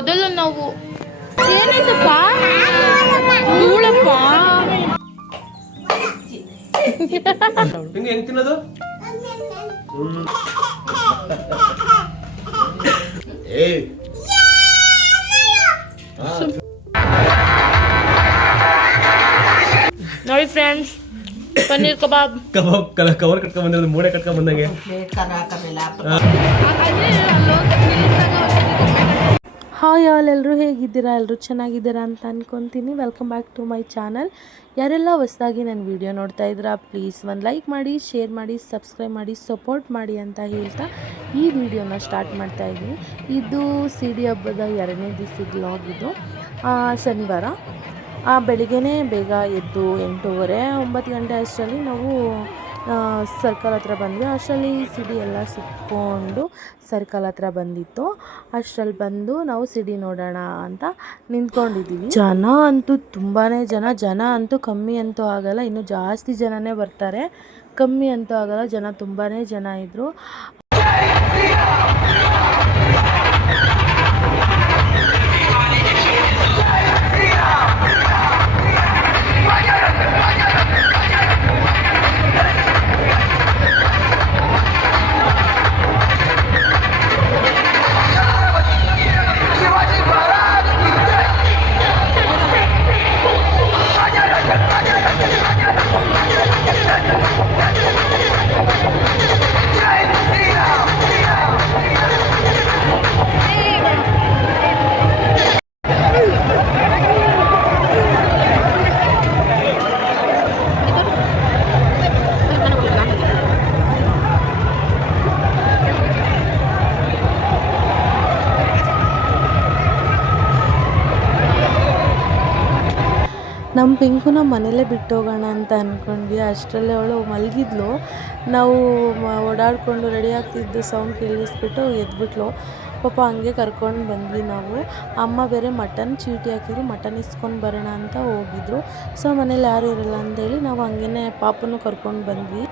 ಮೊದಲು ನಾವು ಏನಾಯ್ತಪ್ಪ ಧೂಳಪ್ಪ. ಹಿಂಗೆ ತಿನ್ನೋದು. ಏಯ್ ನೋಡಿ ಫ್ರೆಂಡ್ಸ್ ಪನ್ನೀರ್ ಕಬಾಬ್. ಕಬಾಬ್ ಕಲ ಕವರ್ ಕಟ್ಕೊಂಡ್ ಬಂದಿರೋದು ಮೂಡೆ ಕಟ್ಕೊಂಡ್ ಬಂದಂಗೆ. ಹಾಯ್ ಆಲ್ ಎಲ್ಲರೂ ಹೇಗಿದ್ದೀರಾ? ಎಲ್ಲರೂ ಚೆನ್ನಾಗಿದ್ದೀರಾ ಅಂತ ಅನ್ಕೊತೀನಿ. Welcome back to my channel ಯಾರೆಲ್ಲ ಹೊಸದಾಗಿ ನನ್ನ ವಿಡಿಯೋ ನೋಡ್ತಾ ಇದ್ದೀರಾ ಪ್ಲೀಸ್ ಒಂದು ಲೈಕ್ ಮಾಡಿ ಶೇರ್ ಮಾಡಿ ಸಬ್ಸ್ಕ್ರೈಬ್ ಮಾಡಿ ಸಪೋರ್ಟ್ ಮಾಡಿ ಅಂತ ಹೇಳ್ತಾ ಈ ವಿಡಿಯೋನ ಸ್ಟಾರ್ಟ್ ಮಾಡ್ತಾ ಇದ್ದೀನಿ. ಇದು ಸಿಡಿ ಹಬ್ಬದ ಎರಡನೇ ದಿವಸದ ಬ್ಲಾಗ್ ಇದು. ಶನಿವಾರ. ಬೆಳಿಗ್ಗೆನೇ ಬೇಗ ಎದ್ದು ಎಂಟೂವರೆ, ಒಂಬತ್ತು ಗಂಟೆ ಅಷ್ಟರಲ್ಲಿ ನಾವು ಸರ್ಕಲ್ ಹತ್ರ ಬಂದ್ವಿ ಅಷ್ಟರಲ್ಲಿ ಸಿಡಿ ಎಲ್ಲ ಸುತ್ಕೊಂಡು ಸರ್ಕಲ್ ಹತ್ರ ಬಂದಿತ್ತು. ಅಷ್ಟರಲ್ಲಿ ಬಂದು ನಾವು ಸಿಡಿ ನೋಡೋಣ ಅಂತ ನಿಂತ್ಕೊಂಡಿದ್ದೀವಿ ಜನ ಅಂತೂ ತುಂಬಾ ಜನ ಜನ ಅಂತೂ ಕಮ್ಮಿ ಅಂತೂ ಆಗಲ್ಲ, ಇನ್ನು ಜಾಸ್ತಿ ಜನನೇ ಬರ್ತಾರೆ. ಕಮ್ಮಿ ಅಂತೂ ಆಗಲ್ಲ, ಜನ ತುಂಬಾ ಜನ ಇದ್ದರು ನಮ್ಮ ನಾವು ಮನೇಲೇ ಬಿಟ್ಟು ಹೋಗೋಣ ಅಂತ ಅಂದ್ಕೊಂಡ್ವಿ ಅಷ್ಟರಲ್ಲೇ ಅವಳು ಮಲಗಿದ್ಲು. ನಾವು ಓಡಾಡಿಕೊಂಡು ರೆಡಿ ಆಗ್ತಿದ್ದು ಸೌಂಡ್ ಕೇಳಿಸ್ಬಿಟ್ಟು ಎದ್ಬಿಟ್ಲು. ಪಾಪ ಹಂಗೆ ಕರ್ಕೊಂಡು ಬಂದ್ವಿ ನಾವು. ಅಮ್ಮ ಬೇರೆ ಮಟನ್ ಚೀಟಿ ಹಾಕಿದ್ರು ಮಟನ್ ಇಸ್ಕೊಂಡು ಬರೋಣ ಅಂತ ಹೋಗಿದ್ರು. ಸೊ ಮನೇಲಿ ಯಾರು ಇರಲ್ಲ ಅಂತೇಳಿ ನಾವು ಹಂಗೇ ಪಾಪನು ಕರ್ಕೊಂಡು ಬಂದ್ವಿ.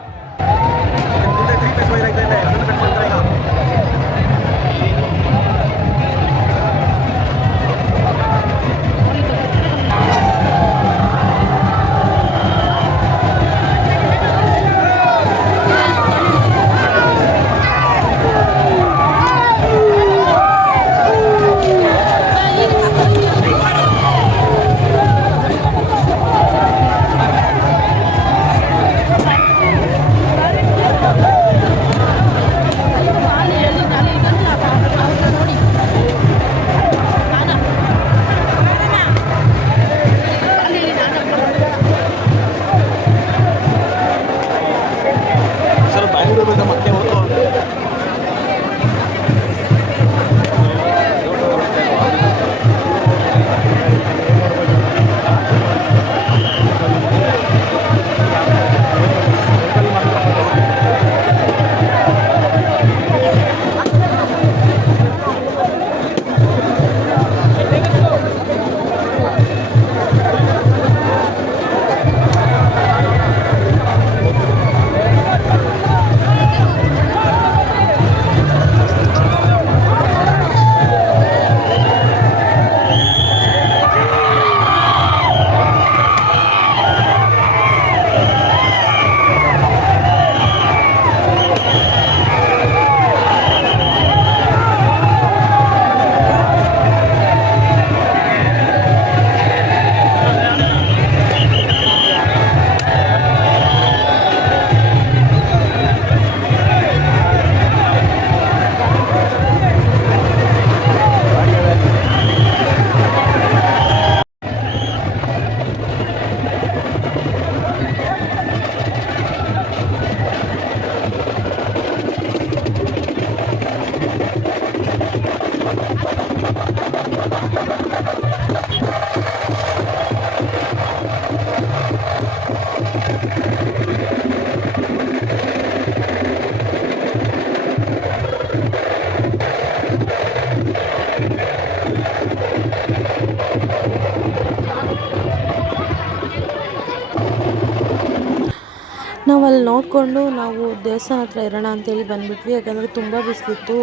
ನೋಡಿಕೊಂಡು ನಾವು ದೇವಸ್ಥಾನ ಹತ್ರ ಇರೋಣ ಅಂತೇಳಿ ಬಂದ್ಬಿಟ್ವಿ. ಯಾಕಂದರೆ ತುಂಬ ಬಿಸಿಲಿತ್ತು.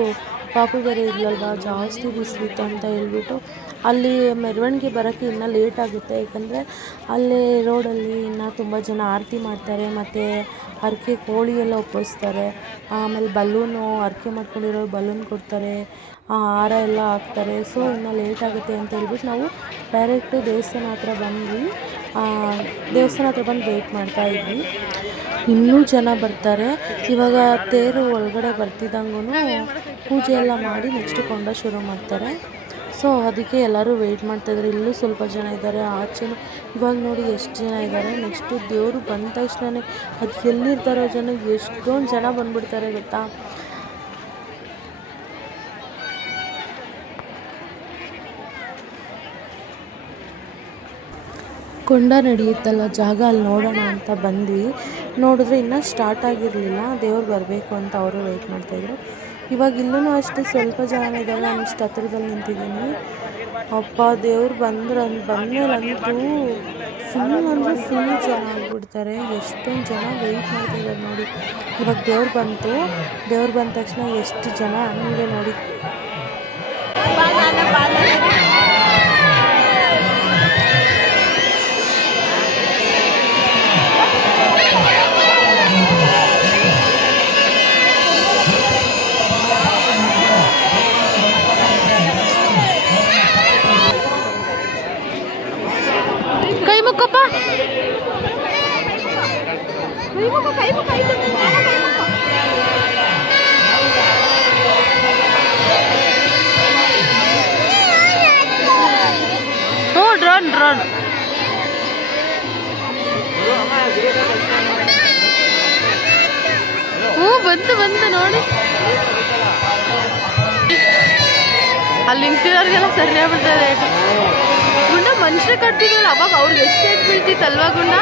ಪಾಪು ಬೇರೆ ಇರಲ್ವಾ ಜಾಸ್ತಿ ಬಿಸಿಲಿತ್ತು ಅಂತ ಹೇಳ್ಬಿಟ್ಟು ಅಲ್ಲಿ ಮೆರವಣಿಗೆ ಬರೋಕ್ಕೆ ಇನ್ನೂ ಲೇಟ್ ಆಗುತ್ತೆ. ಯಾಕಂದರೆ ಅಲ್ಲಿ ರೋಡಲ್ಲಿ ಇನ್ನೂ ತುಂಬ ಜನ ಆರತಿ ಮಾಡ್ತಾರೆ, ಮತ್ತು ಹರಕೆ ಕೋಳಿ ಎಲ್ಲ ಒಪ್ಪಿಸ್ತಾರೆ. ಆಮೇಲೆ ಬಲೂನು ಹರಕೆ ಮಾಡ್ಕೊಂಡಿರೋ ಬಲೂನ್ ಕೊಡ್ತಾರೆ. ಆ ಹಾರ ಎಲ್ಲ ಹಾಕ್ತಾರೆ. ಸೊ ಇನ್ನೂ ಲೇಟ್ ಆಗುತ್ತೆ ಅಂತ ಹೇಳ್ಬಿಟ್ಟು ನಾವು ಡೈರೆಕ್ಟು ದೇವಸ್ಥಾನ ಹತ್ರ ಬಂದ್ವಿ. ದೇವಸ್ಥಾನ ಹತ್ರ ಬಂದು ವೇಟ್ ಮಾಡ್ತಾ ಇದ್ವಿ. ಇನ್ನೂ ಜನ ಬರ್ತಾರೆ. ಇವಾಗ ತೇರು ಒಳಗಡೆ ಬರ್ತಿದ್ದಂಗೂ ಪೂಜೆ ಎಲ್ಲ ಮಾಡಿ ನೆಕ್ಸ್ಟ್ ಕೊಂಡ ಶುರು ಮಾಡ್ತಾರೆ. ಸೊ ಅದಕ್ಕೆ ಎಲ್ಲರೂ ವೆಯ್ಟ್ ಮಾಡ್ತಾಯಿದ್ದಾರೆ ಇಲ್ಲೂ ಸ್ವಲ್ಪ ಜನ ಇದ್ದಾರೆ ಆಚೆ ಇವಾಗ ನೋಡಿ ಎಷ್ಟು ಜನ ಇದ್ದಾರೆ ನೆಕ್ಸ್ಟು ದೇವರು ಬಂದ ತಕ್ಷಣವೇ ಅದು ಎಲ್ಲಿರ್ತಾರೋ ಜನ ಎಷ್ಟೊಂದು ಜನ ಬಂದ್ಬಿಡ್ತಾರೆ ಗೊತ್ತಾ? ಕೊಂಡ ನಡೆಯುತ್ತಲ್ಲ ಜಾಗ ಅಲ್ಲಿ ನೋಡೋಣ ಅಂತ ಬಂದ್ವಿ. ನೋಡಿದ್ರೆ ಇನ್ನೂ ಸ್ಟಾರ್ಟ್ ಆಗಿರಲಿಲ್ಲ. ದೇವ್ರು ಬರಬೇಕು ಅಂತ ಅವರು ವೆಯ್ಟ್ ಮಾಡ್ತಾಯಿದ್ರು ಇವಾಗ ಇಲ್ಲೂ ಅಷ್ಟೇ ಸ್ವಲ್ಪ ಜನ ಇದ್ದಾರೆ ಇಷ್ಟು ಹತ್ರದಲ್ಲಿ ನಿಂತಿದ್ದೀನಿ. ಅಪ್ಪ, ದೇವ್ರು ಬಂದ್ರೆ ಬಂದ್ಮೇಲಂತೂ ಫುಲ್ ಅಂದರೆ ಫುಲ್ ಜನ ಆಗಿಬಿಡ್ತಾರೆ ಎಷ್ಟೊಂದು ಜನ ವೆಯ್ಟ್ ಮಾಡ್ತಿದ್ದಾರೆ ನೋಡಿ. ಇವಾಗ ದೇವ್ರು ಬಂತು. ದೇವ್ರು ಬಂದ ತಕ್ಷಣ ಎಷ್ಟು ಜನ ನೀವೇ ನೋಡಿ. ಹ್ಞೂ ಡ್ರೋನ್ ಡ್ರೋನ್ ಹ್ಞೂ ಬಂತು ಬಂತು ನೋಡಿ. ಅಲ್ಲಿ ನಿಂತಿರೋರಿಗೆಲ್ಲ ಸರಿ ಆಗ್ಬಿಡ್ತಾರೆ ಗುಂಡ ಮನುಷ್ಯ ಕಟ್ತಿದ್ರಲ್ಲ ಅವಾಗ ಅವ್ರಿಗೆ ಎಷ್ಟು ಏಟ್ ಬೀಳ್ತಿತ್ತಲ್ವಾ ಗುಂಡ?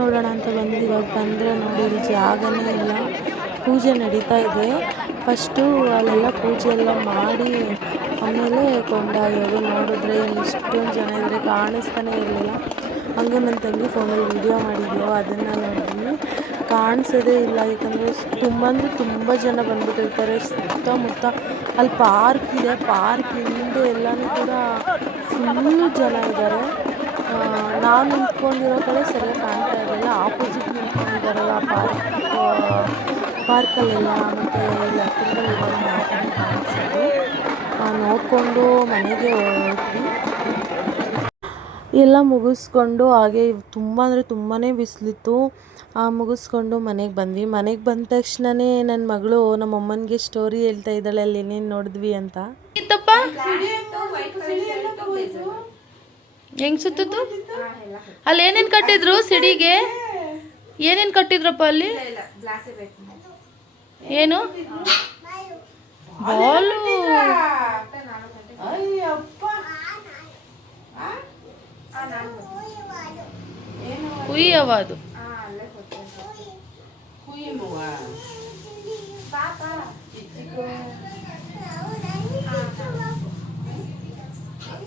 ನೋಡೋಣ ಅಂತ ಬಂದ್ವಿ ಇವಾಗ ಬಂದರೆ ನೋಡಿ, ಇಲ್ಲಿ ಜಾಗನೇ ಇಲ್ಲ. ಪೂಜೆ ನಡೀತಾ ಇದೆ. ಫಸ್ಟು ಅಲ್ಲೆಲ್ಲ ಪೂಜೆ ಎಲ್ಲ ಮಾಡಿ ಆಮೇಲೆ ಕೊಂಡ ಇವಾಗ ನೋಡಿದ್ರೆ ಇಷ್ಟೊಂದು ಜನ ಇದ್ರೆ ಕಾಣಿಸ್ತಾನೆ ಇರಲಿಲ್ಲ. ಹಂಗೆ ನನ್ನ ತಂಗಿ ಫೋನಲ್ಲಿ ವಿಡಿಯೋ ಮಾಡಿದ್ಯೋ ಅದನ್ನು ನೋಡಿದ್ವಿ. ಕಾಣಿಸೋದೇ ಇಲ್ಲ. ಯಾಕಂದರೆ ತುಂಬ ಅಂದರೆ ತುಂಬ ಜನ ಬಂದುಬಿಟ್ಟಿರ್ತಾರೆ. ಸುತ್ತಮುತ್ತ ಅಲ್ಲಿ ಪಾರ್ಕ್ ಇದೆ. ಪಾರ್ಕ್ ಹಿಂದೆ ಎಲ್ಲನೂ ಕೂಡ ಫುಲ್ಲು ಜನ ಇದ್ದಾರೆ. ನಾವು ನಿಂತ್ಕೊಂಡಿರೋ ಕಡೆ ಸರಿಯಾಗಿ ಕಾಣ್ತಾ ಇರಲಿಲ್ಲ. ಆಪೋಸಿಟ್ ನಿಂತ್ಕೊಂಡಿದ್ದಾರಲ್ಲ ಪಾರ್ಕ್ ಪಾರ್ಕಲ್ಲೆಲ್ಲ ಮತ್ತು ಇಲ್ಲಿ ಹತ್ತಿರದಲ್ಲಿ ಮಾತ್ರ ಕಾಣಿಸೋದು ನೋಡಿಕೊಂಡು ಮನೆಗೆ ಹೊರಟ್ವಿ ಎಲ್ಲ ಮುಗಿಸ್ಕೊಂಡು ಹಾಗೆ ತುಂಬ ಅಂದರೆ ತುಂಬಾ ಬಿಸಿಲಿತ್ತು. ಮುಗಿಸ್ಕೊಂಡು ಮನೆಗೆ ಬಂದ್ವಿ. ಮನೆಗೆ ಬಂದ ತಕ್ಷಣವೇ ನನ್ನ ಮಗಳು ನಮ್ಮ ಅಮ್ಮನಿಗೆ ಸ್ಟೋರಿ ಹೇಳ್ತಾ ಇದ್ದಾಳೆ ಅಲ್ಲಿ ಏನೇನು ನೋಡಿದ್ವಿ ಅಂತ. ಇತ್ತಪ್ಪ? ಹೆಂಗ್ ಸುತ್ತಿತ್ತು? ಅಲ್ಲಿ ಏನೇನ್ ಕಟ್ಟಿದ್ರು ಸಿಡಿಗೆ? ಏನೇನ್ ಕಟ್ಟಿದ್ರಪ್ಪ ಅಲ್ಲಿ? ಏನು? ಬಾಲು. ಕುಯ್ಯವ ಅದು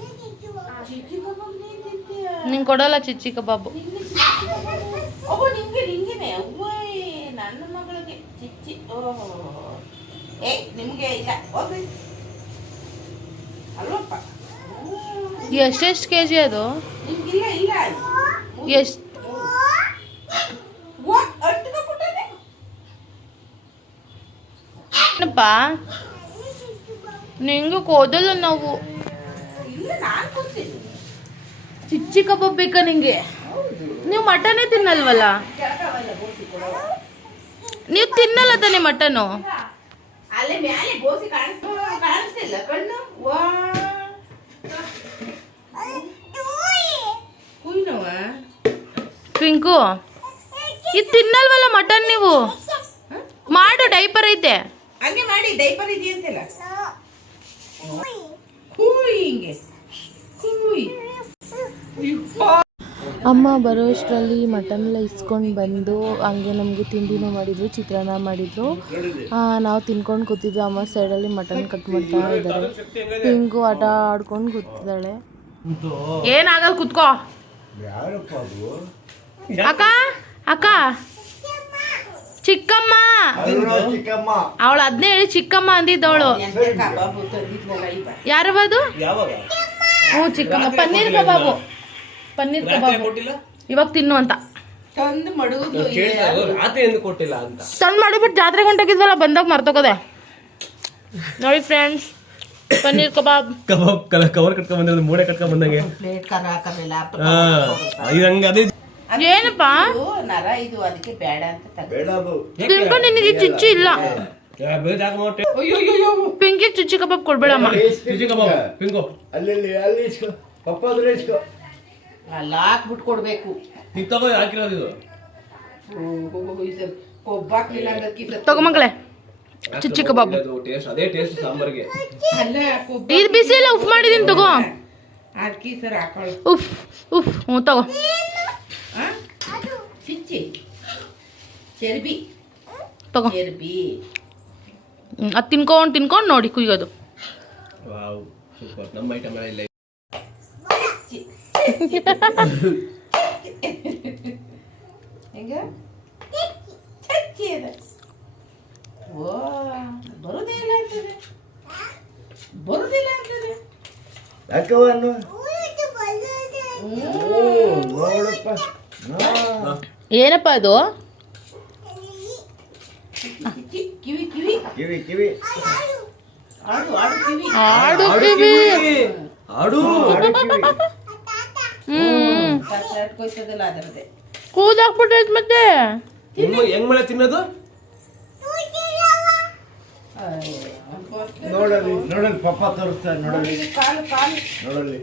ನಿಂಗೆ ಕೊಡಲ್ಲ ಚಿಚ್ಚಿ ಕಬಾಬು ಓ ನಿಂಗೆ ನಿಂಗೆನೆ ಅವ್ವೇ ನನ್ನ ಮಗಳಿಗೆ ಚಿಚ್ಚಿ ಓಹೋ ಏ ನಿಮಗೆ ಇಲ್ಲ ಹೋಗ್ರಿ ಅಲ್ವಪ್ಪ ಹ್ಮ್. ಎಷ್ಟೆಷ್ಟು ಕೆ ಜಿ ಅದು ನಿಮ್ಗಿಲ್ಲ ಇಲ್ಲ ಎಷ್ಟು ವಾ ಅಟ್ಕೊಂಡ್ಬಿಟ್ಟದೆ ಏನಪ್ಪ ನಿಂಗೆ ಕೋದಲ್ಲ ನಾವು ಇಲ್ಲ ನಾನು ಕೂತೀನಿ ಚಿಚ್ಚಿ ಕಬಾಬ್ ಬೇಕಾ ನಿಂಗೆ? ನೀವು ಮಟನೇ ತಿನ್ನಲ್ವಲ್ಲ? ನೀವು ತಿನ್ನಲ್ಲ ತಾನೆ ಮಟನು? ಪಿಂಕು ಇದು ತಿನ್ನಲ್ವಲ್ಲ ಮಟನ್ ನೀವು? ಮಾಡು ಡೈಪರ್ ಐತೆ. ಹಂಗೆ ಮಾಡಿ ಡೈಪರ್ ಇದೆಯಂತೆಲ್ಲ. ಕೂಯ್ ಹಿಂಗೆ. ಕೂಯ್. ಅಮ್ಮ ಬರೋಷ್ಟರಲ್ಲಿ ಮಟನ್ ಎಲ್ಲ ಇಸ್ಕೊಂಡು ಬಂದು ಹಂಗೆ ನಮಗೆ ತಿಂಡಿನೂ ಮಾಡಿದ್ರು, ಚಿತ್ರಾನ್ನ ಮಾಡಿದ್ರು. ನಾವು ತಿನ್ಕೊಂಡು ಕೂತಿದ್ವಿ. ಅಮ್ಮ ಸೈಡಲ್ಲಿ ಮಟನ್ ಕಟ್ ಮಾಡ್ತಾ ಇದ್ದಾರೆ. ಹಿಂಗು ಆಟ ಆಡ್ಕೊಂಡು ಕೂತಿದ್ದಾಳೆ. ಏನಾಗಲ್ಲ ಕುತ್ಕೋ. ಅಕ್ಕ ಅಕ್ಕ. ಚಿಕ್ಕಮ್ಮ. ಅವಳು ಅದನ್ನೇ ಹೇಳಿ ಚಿಕ್ಕಮ್ಮ ಅಂದಿದ್ದವಳು. ಯಾರವದು ಹ್ಞೂ ಚಿಕ್ಕಮ್ಮ, ಪನ್ನೀರ್ ಕಬಾಬು. ಪನ್ನೀರ್ ಕಬಾಬ್. ಇವಾಗ ತಿನ್ನು ಅಂತ. ತಂದು ಮಡುಗುದು ರಾತ್ರಿ ಎಂದು ಕೊಟ್ಟಿಲ್ಲ ಅಂತ. ತಂದು ಮಾಡಿಬಿಟ್ಟು ಜಾತ್ರೆ ಹೊಂಟೋಗಿದ್ವಲ್ಲ ಬಂದಾಗ ಮರ್ತೋಗದೆ. ನೋಡಿ ಫ್ರೆಂಡ್ಸ್ ಪನ್ನೀರ್ ಕಬಾಬ್. ಕಬಾಬ್ ಕವರ್ ಕಟ್ಕೊಂಡ್ ಬಂದಿರೋದು ಮೂಡೆ ಕಟ್ಕೊಂಡ್ ಬಂದಂಗೆ. ಪ್ಲೇಟ್ ಕರ ಹಾಕಲ್ಲ ಹಾ ಇದು ಹಂಗೆ ಅದೇ ಏನಪ್ಪ? ನರ ಇದು ಅದಕ್ಕೆ ಬೇಡ ಅಂತ ಪಿಂಕು ನಿನಗೆ ಚುಚ್ಚಿ ಇಲ್ಲ. ಪಿಂಕಿ ಚುಚ್ಚಿ ಕಬಾಬ್ ಕೊಡ್ಬೇಡಮ್ಮ. ಚುಚ್ಚಿ ಕಬಾಬ್ ಪಿಂಗೋ ಅಲ್ಲಿ ಅಲ್ಲಿ ಇಸ್ಕೋ. ಪಪ್ಪ ಇಸ್ಕೊ. ಅಲ್ಲ ಹಾಕ್ಬಿಟ್ಟು ಕೊಡ್ಬೇಕು ನೀವ್ ತಗೋ ಹಾಕಿರೋದು ಇದು? ಕೊಬ್ಬಾಕ್ಲಿಲ್ಲ ತಗೋ ಮಗಳೇ. ಬಾಬು ಟೇಸ್ಟ್ ಅದೇ ಟೇಸ್ಟ್ ಸಾಂಬಾರ್ಗೆ. ಅಲ್ಲ ಕೊಬ್ಬ ಇದು ಬಿಸಿ ಎಲ್ಲ ಉಫ್ ಮಾಡಿದೀನಿ ತಗೋ. ಅಕ್ಕಿ ಸರ್ ಹಾಕೊಳ್ಳಿ ಉಫ್ ಉಫ್ ಹ್ಞೂ ತಗೋ? ಚಿಚ್ಚಿ. ಚೆರ್ಬಿ. ತಗೋ. ಚೆರ್ಬಿ. ಅದು ತಿನ್ಕೊಂಡು ತಿನ್ಕೊಂಡು ನೋಡಿ ಕುಯ್ಯೋದು. Wow super. ನಮ್ಮ ಐಟಮ್ ಇಲ್ಲ ಹೆಂಗ ಚಚ್ಚಿ ಅದ ಓ ಬರುದೇ ಇಲ್ಲ ಅಂತದೆ ಬರುದಿಲ್ಲ ಅಂತದೆ ಯಾಕವನ್ನು ನೋಡಪ್ಪ ಏನಪ್ಪ ಅದು? ಚಿಚ್ಚಿ ಕಿವಿ ಕಿವಿ. ಕಿವಿ ಕಿವಿ. ಆಡು ಆಡು ಕಿವಿ. ಆಡು ಕಿವಿ. ಆಡು ಆಡು ಕಿವಿ. ಹ್ಮ್ ಕಟ್ಕೊಯ್ತದಲ್ಲ ಅದರದೇ ಕೂದಾಕ್ಬಿಟ್ಟೈತ್ ಮತ್ತೆ? ಹೆಂಗ್ ಹೆಂಗ್ ಮಳೆ ತಿನ್ನೋದು? ನೋಡಲಿ ನೋಡಲಿ ಪಪ್ಪ ತೋರಿಸ್ತಾರೆ ನೋಡಲಿ ಕಾಲು ಕಾಲು. ನೋಡಲಿ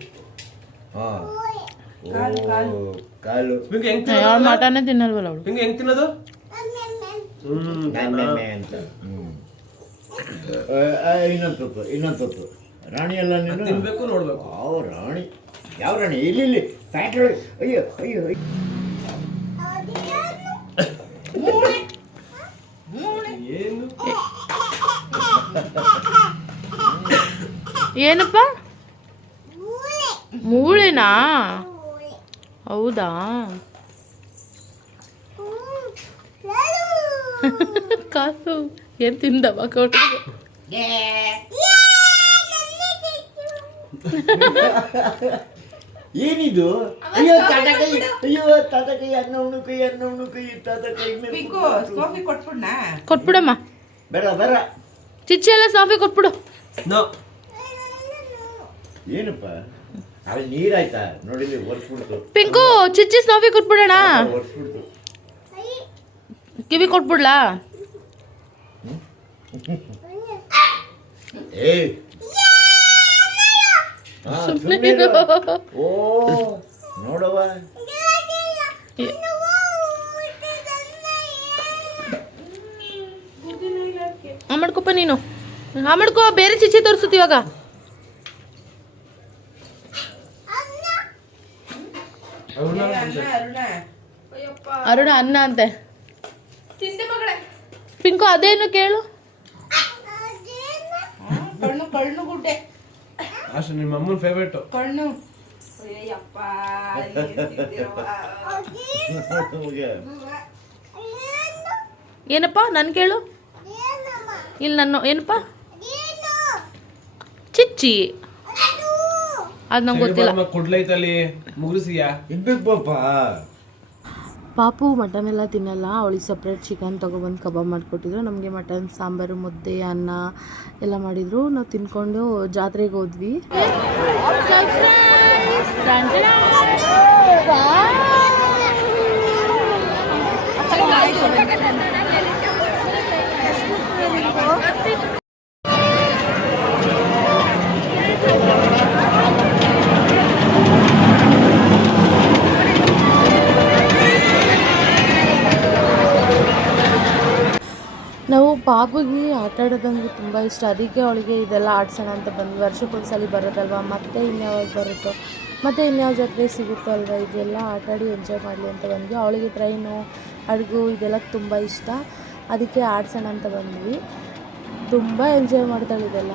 ಹಾ. ಕಾಲು, ಹೆಂಗ್ ಯಾವ ತಿನ್ನೋದು? ಮಟನೇ ತಿನ್ನಲ್ವಲ್ಲ ಅವಳು. ಪಿಂಕ್ ಹೆಂಗ್ ತಿನ್ನೋದು? ಅಂತ ಇನ್ನೊಂದು ತುತ್ತು ಇನ್ನೊಂದು ತುತ್ತು. ರಾಣಿ ಎಲ್ಲ ನೀನು ತಿನ್ಬೇಕು ನೋಡ್ಬೇಕು. ಯಾವ ರಾಣಿ? ಯಾವ ರಾಣಿ? ಇಲ್ಲಿ ಇಲ್ಲಿ. ಪ್ಯಾಟ್ ಒಳಗೆ ಅಯ್ಯೋ ಅಯ್ಯೋ ಅಯ್ಯೋ. ಏನು ಏನಪ್ಪ ಮೂಳೆನಾ ಹೌದಾ ಕಾಸು ಏನ್ ತಿಂದವ ಕೊಟ್ಟಿಗೆ ಏನಿದು? ಅಯ್ಯೋ ತಾತ ಕೈ ಅಯ್ಯೋ ತಾತ ಕೈ ಅನ್ನ ಉಣ್ಣು ಕೈ ಅನ್ನ ಉಣ್ಣು ಕೈ ತಾತ ಕೈ ಮೇಲೆ ಪಿಂಕು ಕಾಫಿ ಕೊಟ್ಬಿಡ್ನಾ? ಕೊಟ್ಬಿಡಮ್ಮ. ಬೇಡ ಬೇಡ. ಚಿಚ್ಚಿ ಎಲ್ಲ ಸಾಫಿ ಕೊಟ್ಬಿಡು. ನೋ. ಏನಪ್ಪ? ಅಲ್ಲಿ ನೀರಾಯ್ತಾ? ನೋಡಿ ಒರ್ಸ್ಬಿಡ್ತು. ಪಿಂಕು ಚಿಚ್ಚಿ ಸಾಫಿ ಕೊಟ್ಬಿಡೋಣ. ಒರ್ಸ್ಬಿಡ್ತು. ಕಿವಿ ಕೊಟ್ಬಿಡ್ಲಾ? ಏ. ಓ ನೋಡವ ಆ ಮಾಡ್ಕೊಪ್ಪ ನೀನು. ಆ ಮಾಡ್ಕೋ ಬೇರೆ ಚಿಚ್ಚಿ ತೋರಿಸುತ್ತೆ ಇವಾಗ. ಅರುಣ ಅರುಣ. ಅರುಣ ಅನ್ನ ಅಂತೆ. ಪಿಂಕು ಅದೇನು ಕೇಳು. ಕಣ್ಣು ಕಣ್ಣು ಗುಡ್ಡೆ. ಅಷ್ಟು ನಿಮ್ಮ ಅಮ್ಮನ ಫೇವ್ರೇಟ್ ಕಣ್ಣು. ಅಯ್ಯಪ್ಪ ಏನಪ್ಪ ನನ್ ಕೇಳು? ಇಲ್ಲಿ ನನ್ನ ಏನಪ್ಪ? ಚಿಚ್ಚಿ. ಅದು ನಂಗೆ ಗೊತ್ತಿಲ್ಲ. ಕುಡ್ಲೈತಲ್ಲಿ ಮುಗಿಸಿಯಾ ಇನ್ಬೇಕು ಪಾಪ ಪಾಪು ಮಟನ್ ಎಲ್ಲ ತಿನ್ನಲ್ಲ, ಅವಳಿಗೆ ಸಪ್ರೇಟ್ ಚಿಕನ್ ತೊಗೊಬಂದು ಕಬಾಬ್ ಮಾಡಿಕೊಟ್ಟಿದ್ರು. ನಮಗೆ ಮಟನ್, ಸಾಂಬಾರು, ಮುದ್ದೆ, ಅನ್ನ ಎಲ್ಲ ಮಾಡಿದರು. ನಾವು ತಿನ್ಕೊಂಡು ಜಾತ್ರೆಗೆ ಹೋದ್ವಿ. ಪಾಪುಗೆ ಆಟ ಆಡೋದಂದ್ರೆ ತುಂಬ ಇಷ್ಟ. ಅದಕ್ಕೆ ಅವಳಿಗೆ ಇದೆಲ್ಲ ಆಡ್ಸೋಣ ಅಂತ ಬಂದು ವರ್ಷಕ್ಕೊಂದ್ಸಲಿ ಬರೋದಲ್ವ ಮತ್ತೆ ಇನ್ಯಾವಾಗ ಬರುತ್ತೋ? ಮತ್ತೆ ಇನ್ಯಾವ ಜಾತ್ರೆ ಸಿಗುತ್ತೋ ಅಲ್ವಾ? ಇದೆಲ್ಲ ಆಟಾಡಿ ಎಂಜಾಯ್ ಮಾಡಲಿ ಅಂತ ಬಂದ್ವಿ. ಅವಳಿಗೆ ಟ್ರೈನು ಹಡಗು ಇದೆಲ್ಲ ತುಂಬ ಇಷ್ಟ. ಅದಕ್ಕೆ ಆಡ್ಸೋಣ ಅಂತ ಬಂದ್ವಿ. ತುಂಬ ಎಂಜಾಯ್ ಮಾಡ್ತಾಳೆ ಇದೆಲ್ಲ.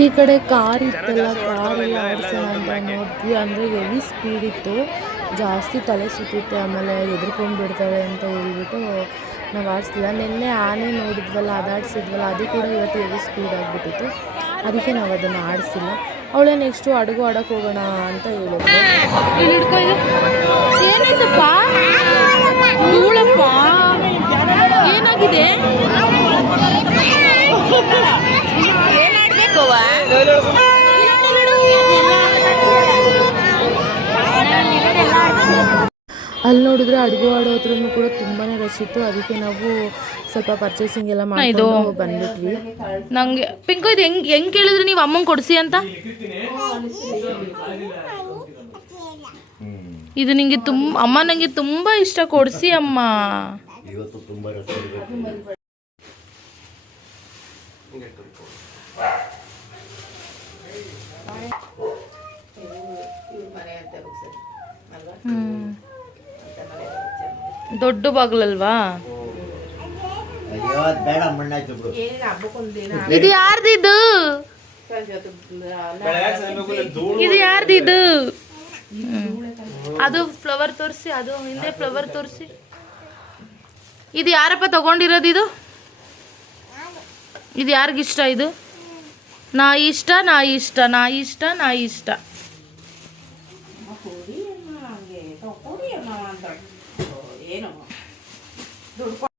ಈ ಕಡೆ ಕಾರ್ ಇತ್ತಲ್ಲ ಕಾರೆಲ್ಲ ಆಡ್ಸೋಣ ಅಂತ ನೋಡಿದ್ವಿ. ಅಂದರೆ ಹೆವಿ ಸ್ಪೀಡ್ ಇತ್ತು. ಜಾಸ್ತಿ ತಲೆ ಸುತ್ತಿತ್ತು, ಆಮೇಲೆ ಎದ್ರುಕೊಂಡು ಬಿಡ್ತಾಳೆ ಅಂತ ಹೇಳ್ಬಿಟ್ಟು ನಾವು ಆಡಿಸ್ತಿಲ್ಲ ನಿನ್ನೆ ಆನೆ ನೋಡಿದ್ವಲ್ಲ ಅದಾಡ್ಸಿದ್ವಲ್ಲ ಅದು ಕೂಡ ಇವತ್ತು ಹೆವಿ ಸ್ಪೀಡ್ ಆಗಿಬಿಟ್ಟಿತ್ತು. ಅದಕ್ಕೆ ನಾವು ಅದನ್ನು ಆಡಿಸಿಲ್ಲ. ಅವಳೇ ನೆಕ್ಸ್ಟು ಅಡುಗೆ ಆಡೋಕೆ ಹೋಗೋಣ ಅಂತ ಹೇಳಿದ್ರು ಏನಾಗಿದೆ? ಅಲ್ಲಿ ನೋಡಿದ್ರೆ ಅಡುಗೆ ಆಡೋ ಹತ್ರನೂ ಕೂಡ ತುಂಬಾ ರಶ್ ಇತ್ತು. ಅದಕ್ಕೆ ನಾವು ಸ್ವಲ್ಪ ಪರ್ಚೇಸಿಂಗ್ ಎಲ್ಲ ಮಾಡಿದ್ದು ಬಂದ್ಬಿಟ್ವಿ ನಂಗೆ ಪಿಂಕು ಇದು ಹೆಂಗ್ ಹೆಂಗ್ ಕೇಳಿದ್ರೆ ನೀವು ಅಮ್ಮಂಗೆ ಕೊಡ್ಸಿ ಅಂತ? ಇದು ನಿಂಗೆ ತುಂಬ ಅಮ್ಮ ನಂಗೆ ತುಂಬಾ ಇಷ್ಟ ಕೊಡ್ಸಿ ಅಮ್ಮ ಇವತ್ತು ತುಂಬ ರಸ ಇರಬೇಕು ಮನೆ ಅಂತ ಸರಿ ಅಲ್ವಾ ಹ್ಮ್ ಅಂತ ಮನೆ ಚೆನ್ನಾಗಿ ದೊಡ್ಡ ಬಾಗ್ಲಲ್ವಾ? ಇದು ಯಾರ್ದಿದು? ಇದು ಯಾರ್ದಿದು? ಅದು ಫ್ಲವರ್ ತೋರಿಸಿ ಅದು ಹಿಂದೆ ಫ್ಲವರ್ ತೋರಿಸಿ. ಇದು ಯಾರಪ್ಪ ತಗೊಂಡಿರೋದು ಇದು? ಇದು ಯಾರಿಗಿಷ್ಟ ಇದು? ನಾ ಇಷ್ಟ ನಾ ಇಷ್ಟ ನಾ ಇಷ್ಟ ನಾ ಇಷ್ಟ. ಏನು